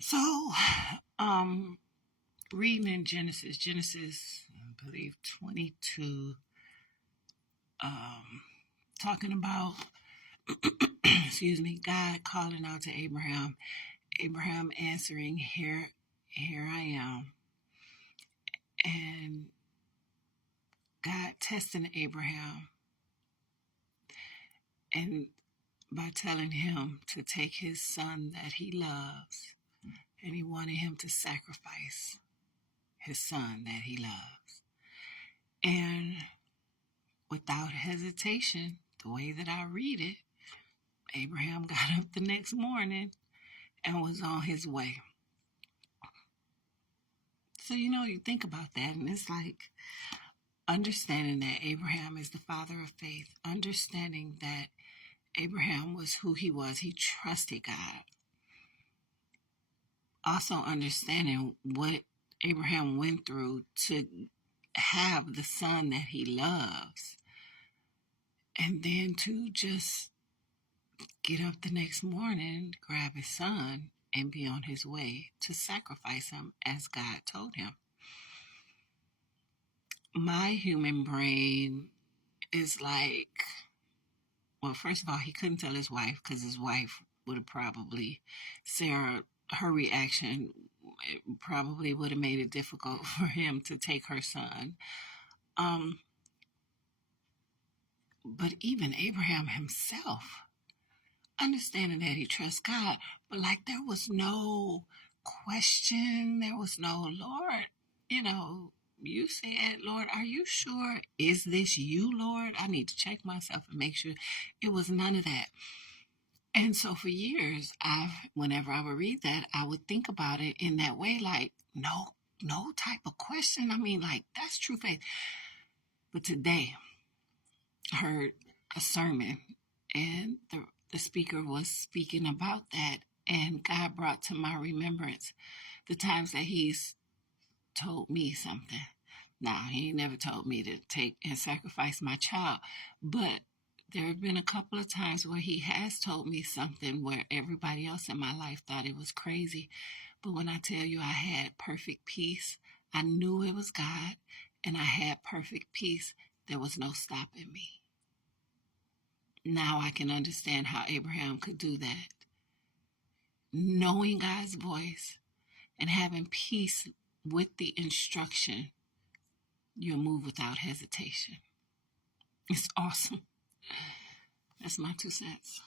So, reading in Genesis, I believe 22, talking about, excuse me, God calling out to Abraham, Abraham answering, here I am, and God testing Abraham, and by telling him to take his son that he loves, and he wanted him to sacrifice his son that he loves. And without hesitation, the way that I read it, Abraham got up the next morning and was on his way. So, you think about that, and it's like understanding that Abraham is the father of faith, understanding that Abraham was who he was, he trusted God. Also, understanding what Abraham went through to have the son that he loves, and then to just get up the next morning, grab his son, and be on his way to sacrifice him as God told him. My human brain is like, well, first of all, he couldn't tell his wife because his wife would have probably, Sarah, her reaction probably would have made it difficult for him to take her son. But even Abraham himself, understanding that he trusts God, but like there was no question, there was no, Lord, you said, Lord, are you sure? Is this you, Lord? I need to check myself and make sure. It was none of that. And so for years, whenever I would read that, I would think about it in that way, like, no type of question. I mean, like, that's true faith. But today, I heard a sermon, and the speaker was speaking about that, and God brought to my remembrance the times that he's told me something. Now, he never told me to take and sacrifice my child, but there have been a couple of times where he has told me something where everybody else in my life thought it was crazy. But when I tell you I had perfect peace, I knew it was God, and I had perfect peace. There was no stopping me. Now I can understand how Abraham could do that. Knowing God's voice and having peace with the instruction, you'll move without hesitation. It's awesome. That's my 2 cents.